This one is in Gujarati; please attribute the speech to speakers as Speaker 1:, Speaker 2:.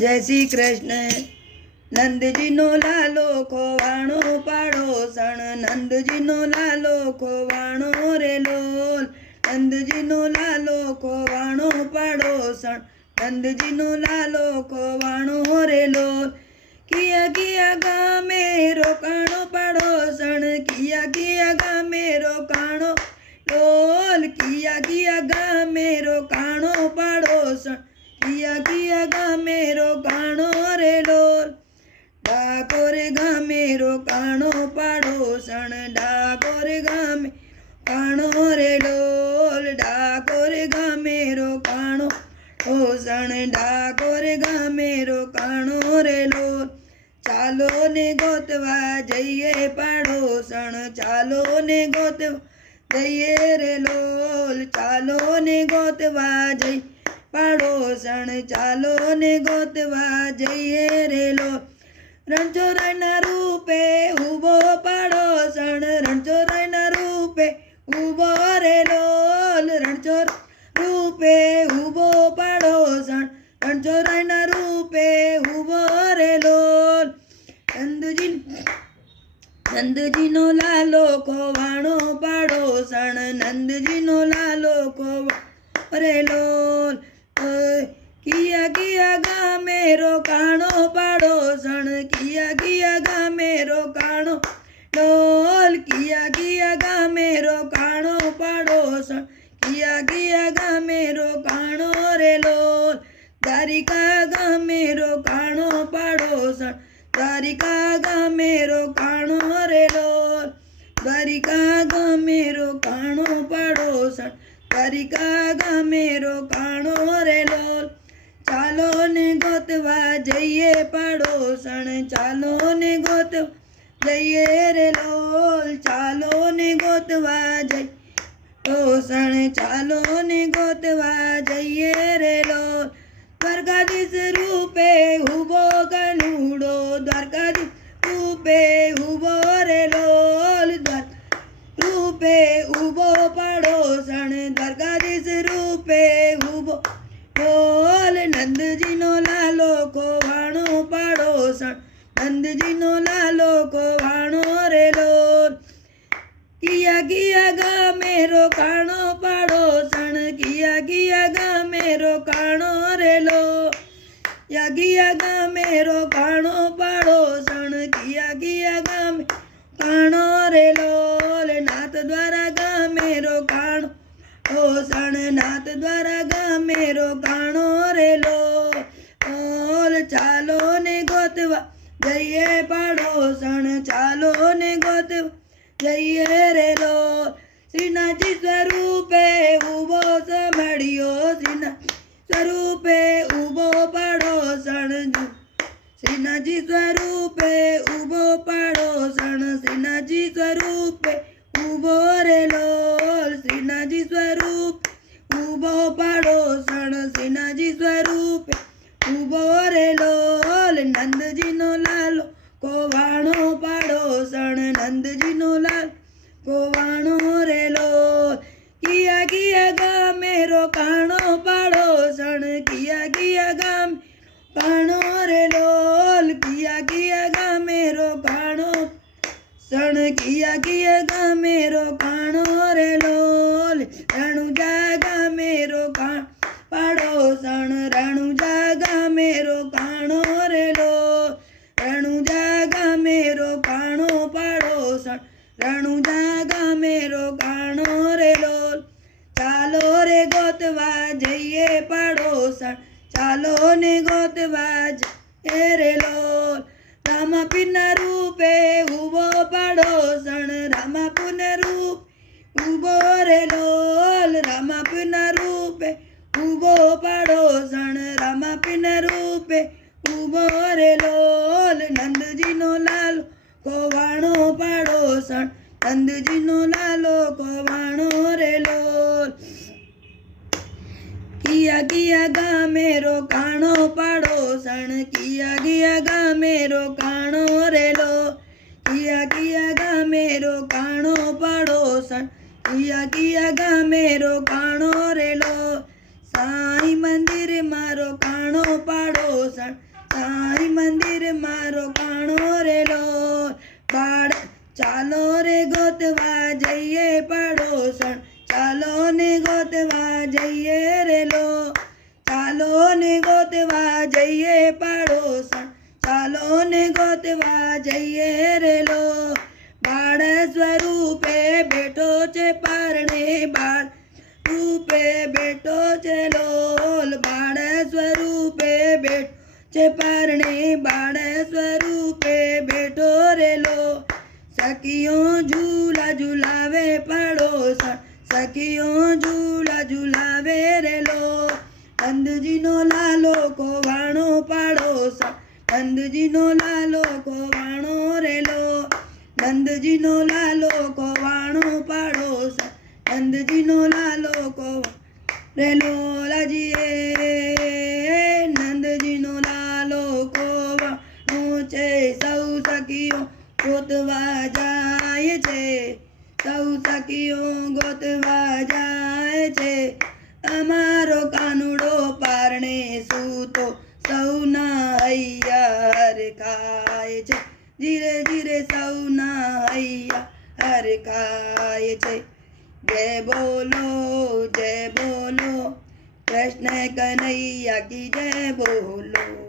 Speaker 1: જય શ્રી કૃષ્ણ. નંદજીનો લાલો ખોવાણો પાડોસણ નંદજીનો લાલો ખોવાણો રે લોલ. નંદજીનો લાલો ખોવાણો પાડોસણ નંદજીનો લાલો ખોવાણો રે લોલ. કિયા કિયા ગામે રોકાણો પાડોસણ કિયા કિયા ગામે રોકાણો લોલ કિયા કિયા ગામે રોકાણો ગામે રોકાણો રે ડોર ડાકોર ગામે રોકાણો પાડોસણ ડાકોર ગામે કાણો રે ડોલ. ડાકોર ગામે રોકાણો ઓસણ ડાકોર ગામે રોકાણો રે લોલ ચાલો ને ગોતવા જઈએ પાડોસણ ચાલો ને ગોતવા જઈએ રે લોલ ચાલો ને ગોતવા જઈ પાડોસણ ચાલો ને ગોતવા જઈએ રેલો. રૂપે ઊભો પાડોસણ રણછોડના રૂપે ઊભો રેલો. રૂપે ઊભો પાડોસણ રણછોડના રૂપે ઊભો રેલો. નંદજી નંદજીનો લાલો ખોવાણો પાડોસણ નંદજીનો લાલો ખોવા રે લોલ ઓય, કિયા કિયા ગામે રોકાણો પાડોસણ કિયા કિયા ગામે રોકાણો લોલ કિયા કિયા ગામે રોકાણો પાડોસણ કિયા કિયા ગામે રોકાણો રે લોલ દ્વારિકા ગામે રોકાણો પાડોસણ દ્વારિકા ગામે રોકાણો રે લોલ દ્વારિકા ગામે રોકાણો પાડોસણ દ્વારિકા ગામે રોકાણો રે લોલ ચાલો ને ગોતવા જઈએ પાડોસણ ચાલો ને ગોત જઈએ રે લોલ ચાલો ને ગોતવા જઈ પાડોસણ ચાલો ને ગોતવા જઈએ રે લોલ. દ્વારકાધીશ ઊભો બોલ, નંદજીનો લાલો કોવાણો પાડોસણ નંદજીનો લાલો કોવાણો રે લોલ કિયા કિયા ગામે રોકાણો પાડોસણ કિયા કિયા ગામે રોકાણો રે લો યા કિયા ગામે રોકાણો પાડોસણ કિયા કિયા ગામે કાણો રે દ્વારા ગામે રોકાણો રેલો ઓલ ચાલો ને ગોતવા જઈએ પાડોસણ ચાલો ને ગોતવા જઈએ રેલો લો શ્રીનાથજી સ્વરૂપે ઊભો સંભળ્યો શ્રીના સ્વરૂપે ઊભો પાડોસણ શ્રીનાથજી સ્વરૂપે ઊભો પાડોસણ શ્રીનાથજી સ્વરૂપે ઊભો રેલો લોલ શ્રીનાથજી સ્વરૂપ ઊભો પાડો શ્રીનાથજી સ્વરૂપે. ઊભો રે લોલ નંદજીનો લાલો. કોવાણો પાડોસણ નંદજીનો લાલ. કોવાણો રે લોલ કિયા કિયા ગામે રોકાણો પાડોસણ કિયા કિયા ગામ. કાણો રે લોલ કિયા કિયા ગામે રોકાણો. સણ કિયા કિયા ગામે રોકાણો રણુજા ગામે રોકાણો રે લોલ ચાલો રે ગોતવા જઈએ પાડોસણ. ચાલો ને ગોતવા જઈએ રે લોલ રામાપીના રૂપે ઊભો પાડોસણ. રામાપુના રૂપ ઊભો રે લોલ રામાપીના રૂપે ઊભો પાડોસણ. રામાપીના રૂપે નંદજીનો લાલો કોવાણો રે લોલ. કિયા કિયા ગામે રોકાણો પાડોસણ કિયા કિયા ગામે રોકાણો રે લો કિયા કિયા ગામે રોકાણો પાડોસણ કિયા કિયા ગામે રોકાણો રે લો સાંઈ મંદિરમાં રોકાણો પાડોસણ સણ સાંઈ મંદિર મારો કાણો રેલો બાળ ચાલો રે જઈએ પડોસણ. ચાલો ને ગોતવા જઈએ રેલો. ચાલો ને ગોતવા જઈએ પડોસણ. ચાલો ને ગોતવા જઈએ રેલો. બાળ સ્વરૂપે બેઠો છે પારણે બાળ. રૂપે બેઠો છે લોલ. બાળ સ્વરૂપે બેઠો છે પારણે બાળ. સ્વરૂપે બેઠો રેલો. સખીઓ ઝૂલા ઝુલાવે પડોસણ. સખીઓ ઝૂલા ઝુલાવે રેલો. નંદજીનો લાલો કોવાણો પાડોસણ. નંદજીનો લાલો કોવાણો રેલો. નંદજીનો લાલો કોવાણો પાડોસણ. નંદજીનો લાલો કો રેલો લાજીએ નંદજીનો લાલો કોવાણો છે સૌ સખીઓ ગોતવા જાય છે. સૌ સખીઓ ગોતવા જાય છે. અમારો કાનુડો પારણે સૂતો સૌના હૈયા હરખાય છે. ધીરે ધીરે સૌના હૈયા હરખાય છે. જય બોલો જય બોલો, કૃષ્ણ કનૈયા કી જય બોલો.